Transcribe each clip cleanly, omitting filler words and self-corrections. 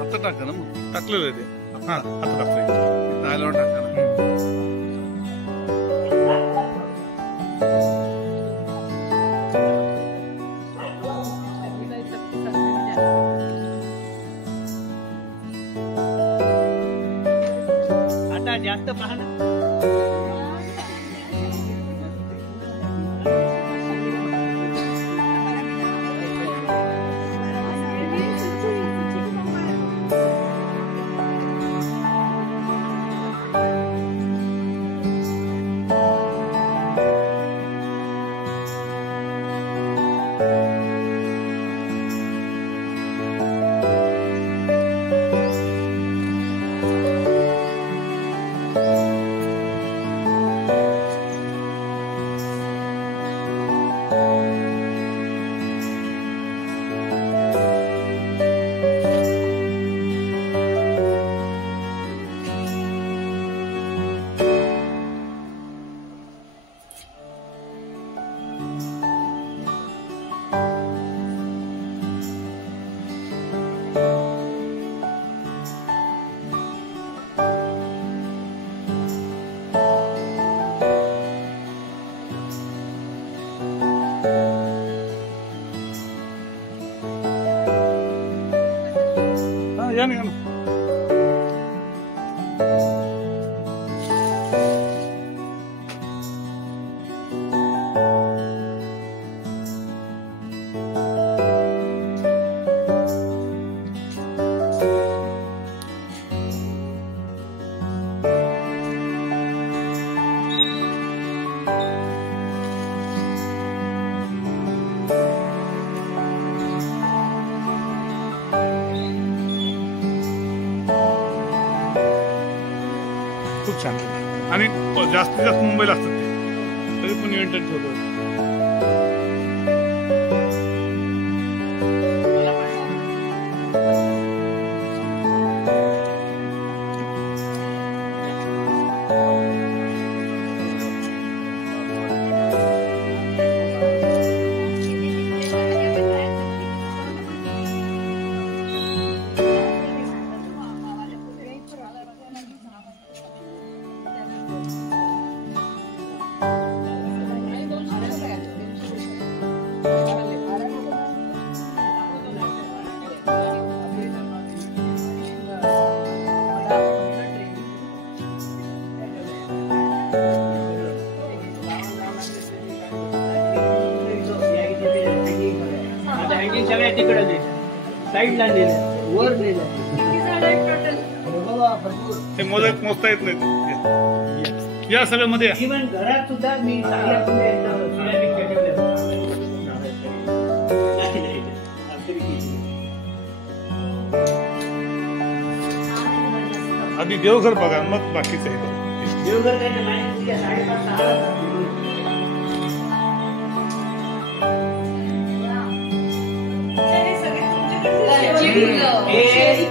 आता टाका ना मग. टाकलेलं आहे ते. हा आता टाकतोय. आल्यावर टाका ना. आता जास्त पाहणं या ना, या ना. खूप छान. आणि जास्तीत जास्त मुंबईला असतात ते, तरी पण इव्हेंट ठेवतो. सगळ्या तिकडे साईडला नेलं, वर नेलं. ते मोजता येत नाही. या सगळ्या मध्ये इव्हन घरात सुद्धा मी आधी देवघर बघा, मग बाकीचं हे. देवघर काय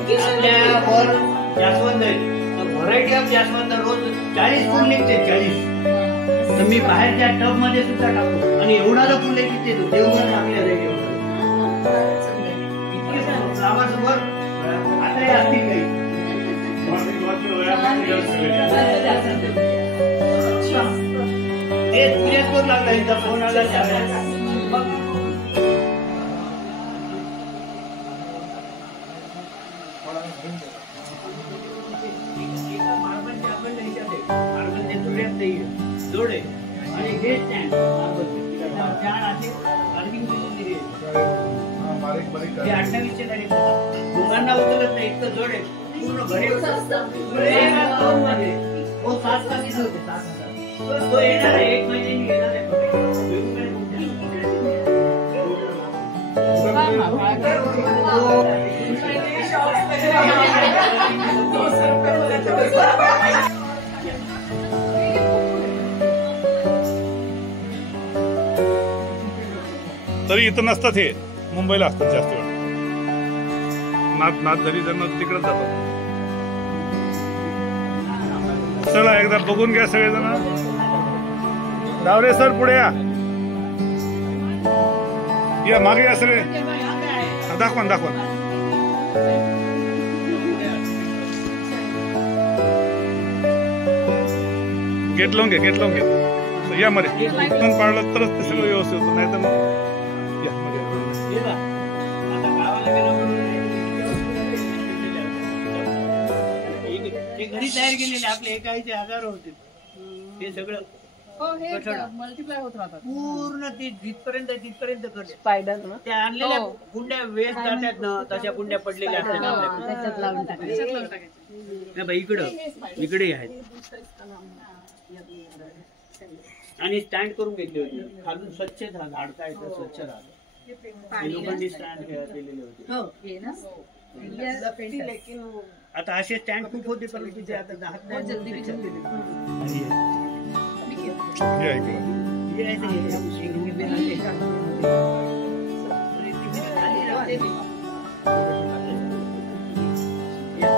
5:30-6 जास्वंद व्हरायटी ऑफ जास्वंद रोज 40 फूल निघते. 40 तर मी बाहेरच्या टब मध्ये सुद्धा टाकतो. आणि एवढा फुले किती देवघर टाकल्या जाईल. इतके फ्लावर्स वर आता असतील काही. ते तुझ्याच लागला एकदा फोन आला. जोडे आणि हे स्टँड चार असे पार्किंग हे 28चे तारीख दोघांना उतरत नाही. एक तर जोडे पूर्ण घरी मध्ये 7 तास होते. 7 तो येणार आहे 1 महिन्याने घेणार आहे. तरी इथं नसतात, हे मुंबईला असतात जास्त वेळ. नाथ जरी जण तिकडेच जातात. चला एकदा बघून घ्या सगळेजण. डावरे सर पुढे या, मागे या सगळे. दाखवा. गेट लावून घे, गेट लावून घे. या मध्ये पाळलं तरच ते सगळं व्यवस्थित होतं, नाही तर मग या मध्ये. आता गावाला गेलो ते घरी तयार केलेले आपले एकाचे हजार होते ते सगळं मल्टिप्लाय होत राहतात पूर्ण ते जिथपर्यंत करते स्पायडर ना त्या आणलेल्या कुंड्या वेस्ट जातात ना तशा कुंड्या पडलेल्या असतात आपल्याकडे. त्याच्यात लावून टाकायचं नाही बाई, इकडे आहेत आणि स्टँड करून घेतली होती खालून स्वच्छ झाडता येतं स्वच्छ राहतं लोकांनी स्टँड केलेले होते. आता असे स्टँड खूप होते परंतु ते आता या इकडं.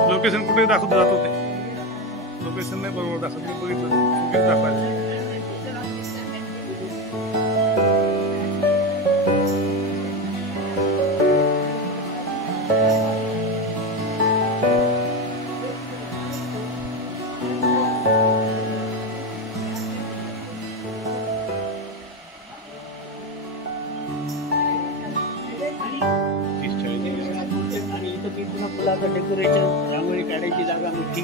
लोकेशन कुठे दाखवत जात होते, लोकेशन नाही बरोबर दाखवत, मी बघितलं चुकीचं दाखवायचं. आणि इथं मी पुन्हा फुलाचं डेकोरेशन, रांगोळी काढायची जागा मोठी.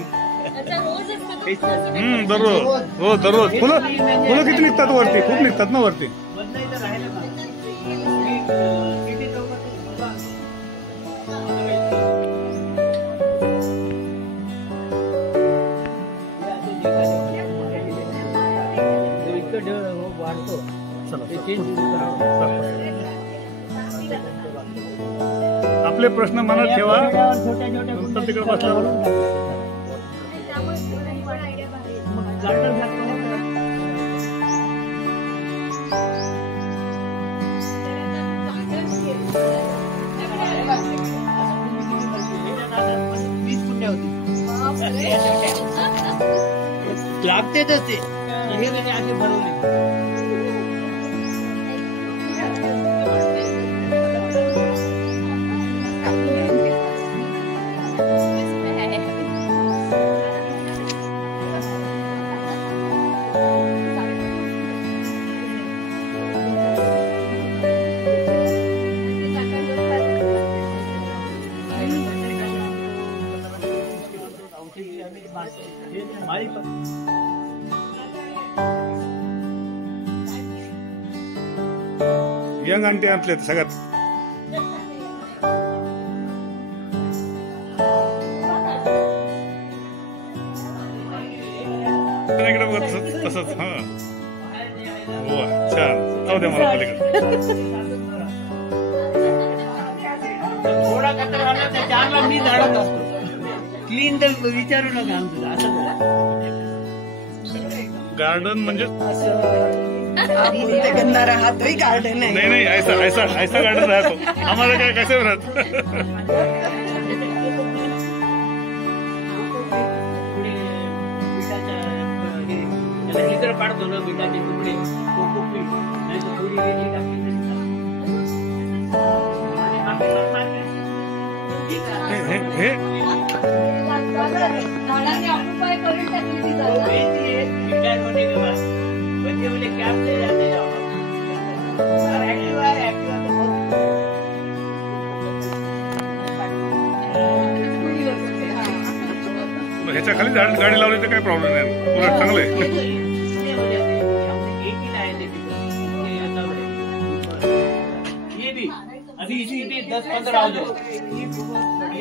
दररोज हो दररोज फुलं किती निघतात वरती, खूप निघतात ना वरती. बदलायचं राहिलं ना किती चौकात इतकं वाढतो ते चेंज आपले प्रश्न मनात ठेवा, छोट्या नंतर तिकडे बसल्यावर लागतेच ते हे असे भरवले. यंग आंटी आपल्या सगळ्यात. इकडे बघ तसंच. हा वा छान, जाऊ द्या मला पलीकडे. थोडा कचरा झाला त्या चारला मी झाडत असतो. क्लीन तर विचारू नका आमचं असं. गार्डन म्हणजे गंदा राहतोय गार्डन आहे. नाही ऐसा गार्डन राहतो आम्हाला काय कसं राहत. चित्र पाडतो ना बिटाचे तुकडे कोकोपीट नाही तर थोडी वेगळी टाकली हे ह्याच्या खाली गाडी लावली तर काही प्रॉब्लेम नाही, पुरा चांगलं आहे. अभी इसी भी 10-15 हो जाए,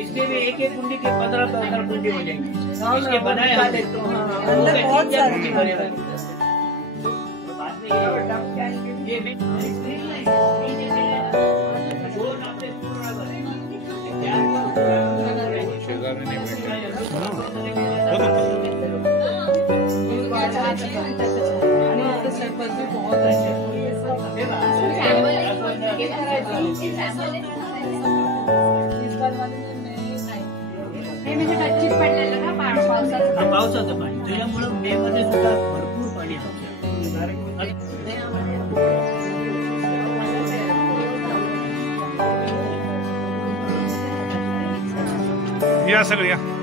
इसमें भी एक कुंडी के 15-15 कुंडी हो जाएंगे. इसके बनाए अंदर बहुत सारे ये भी सरपंच भी बहुत अच्छे. पावसाचं पाणी त्याच्यामुळे मे मध्ये सुद्धा भरपूर पाणी या सगळे या.